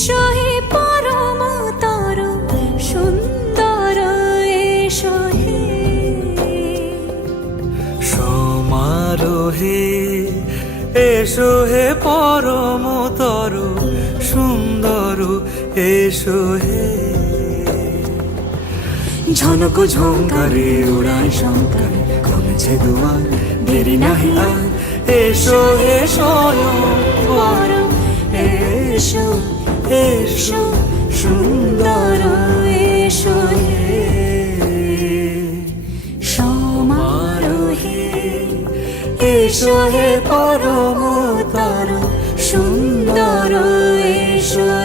এসো হে পরমতর সুন্দর এসো হে সমারোহে এসো হে পরমতর সুন্দর এসো হে ঝনক ঝঙ্কারে উড়ায় শঙ্কারে কমেছে দুয়ার দেরি নাহি আর এসো হে স্বয়ং পরম এসো এসো সুন্দর এসো হে সমারোহে এসো হে পরমতর সুন্দর এসো